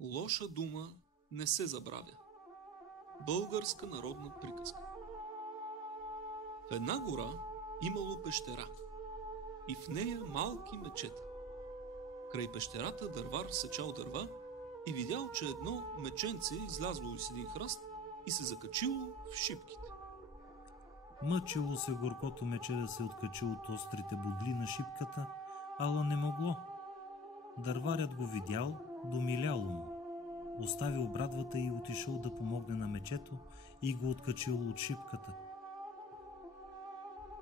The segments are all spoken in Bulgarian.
Лоша дума не се забравя. Българска народна приказка. В една гора имало пещера и в нея малки мечета. Край пещерата дървар сечал дърва и видял, че едно меченце излязло из един храст и се закачило в шипките. Мъчило се горкото мече да се откачи от острите бодли на шипката, ала не могло. Дърварят го видял, домиляло му. Оставил брадвата и отишъл да помогне на мечето и го откачил от шипката.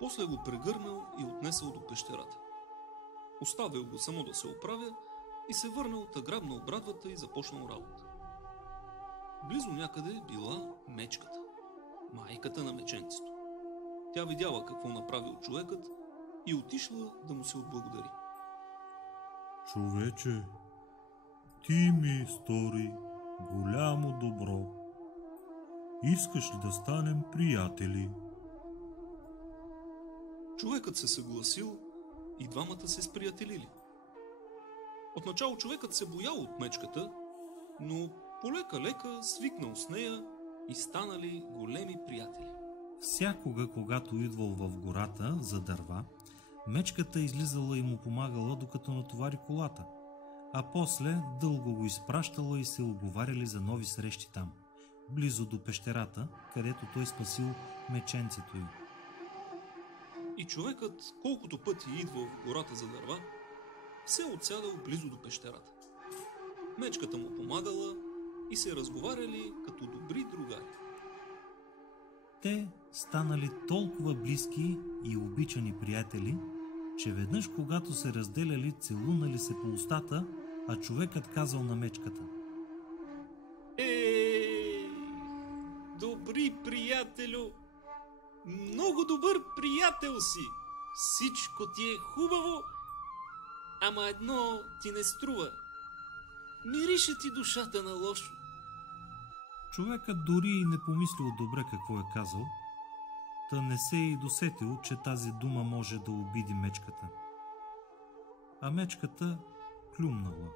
После го прегърнал и отнесъл до пещерата. Оставил го само да се оправя и се върнал, та грабнал брадвата и започнал работа. Близо някъде била мечката, майката на меченцето. Тя видяла какво направил човекът и отишла да му се отблагодари. Човече, ти ми стори голямо добро. Искаш ли да станем приятели? Човекът се съгласил и двамата се сприятелили. Отначало човекът се боял от мечката, но полека-лека свикнал с нея и станали големи приятели. Всякога, когато идвал в гората за дърва, мечката излизала и му помагала, докато натовари колата, а после дълго го изпращала и се оговаряли за нови срещи там, близо до пещерата, където той спасил меченцето й. И човекът, колкото пъти идвал в гората за дърва, се отсядал близо до пещерата. Мечката му помагала и се разговаряли като добри другари. Те станали толкова близки и обичани приятели, че веднъж, когато се разделяли, целунали се по устата, а човекът казал на мечката: Добри приятелю! Много добър приятел си! Всичко ти е хубаво, ама едно ти не струва. Мирише ти душата на лошо. Човекът дори и не помислил добре какво е казал, та не се и досетил, че тази дума може да обиди мечката. А мечката клюмнала.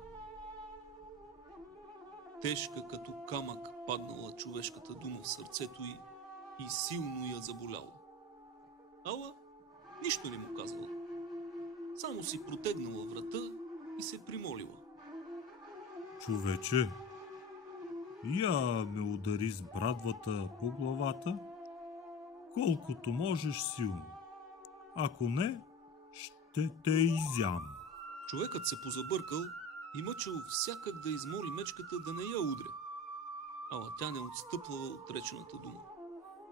Тежка като камък паднала човешката дума в сърцето й и силно я заболяла. Ала нищо не му казала. Само си протегнала врата и се примолила. Човече, я ме удари с брадвата по главата, колкото можеш силно. Ако не, ще те изям. Човекът се позабъркал и мъчил всякак да измоли мечката да не я удря. Ала тя не отстъпвала от речената дума.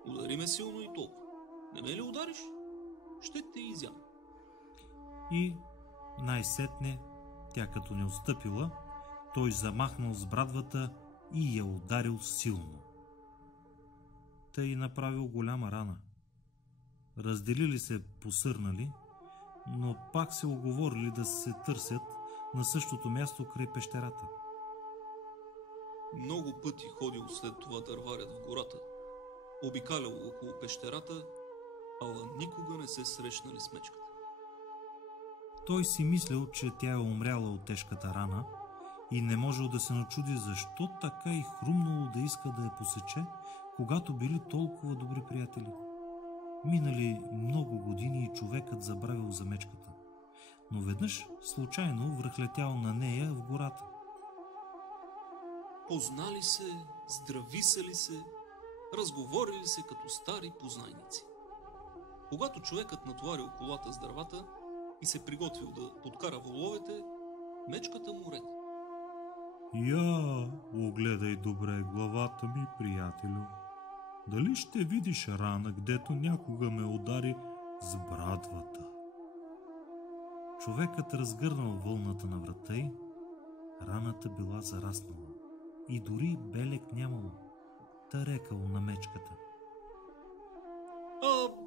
Удари ме силно и толкова. Не ме ли удариш? Ще те изям. И най-сетне, тя като не отстъпила, той замахнал с брадвата и я ударил силно. Тъй направил голяма рана. Разделили се посърнали, но пак се уговорили да се търсят на същото място край пещерата. Много пъти ходил след това дърварят в гората, обикалял около пещерата, ала никога не се срещнали с мечката. Той си мислил, че тя е умряла от тежката рана и не можел да се начуди защо така и хрумнало да иска да я посече, когато били толкова добри приятели. Минали много години и човекът забравил за мечката, но веднъж случайно връхлетял на нея в гората. Познали се, здрависали се, разговорили се като стари познайници. Когато човекът натоварил колата с дървата и се приготвил да подкара воловете, мечката му рекла: Я огледай добре главата ми, приятелю. Дали ще видиш рана, гдето някога ме удари с брадвата? Човекът разгърнал вълната на врата й, раната била зараснала и дори белег нямало, та рекал на мечката: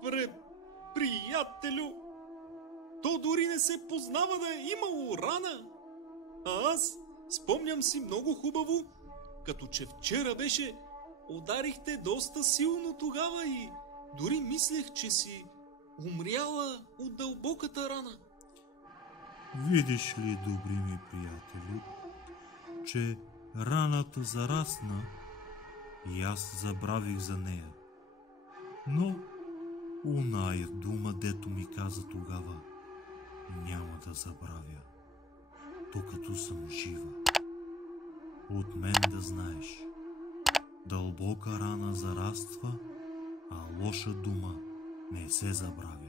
Бре, приятелю, то дори не се познава да е имало рана. А аз спомням си много хубаво, като че вчера беше, ударихте доста силно тогава и дори мислех, че си умряла от дълбоката рана. Видиш ли, добри ми приятели, че Раната зарасна и аз забравих за нея. Но оная дума, дето ми каза тогава, няма да забравя, докато съм жива. От мен да знаеш, дълбока рана зараства, а лоша дума не се забравя.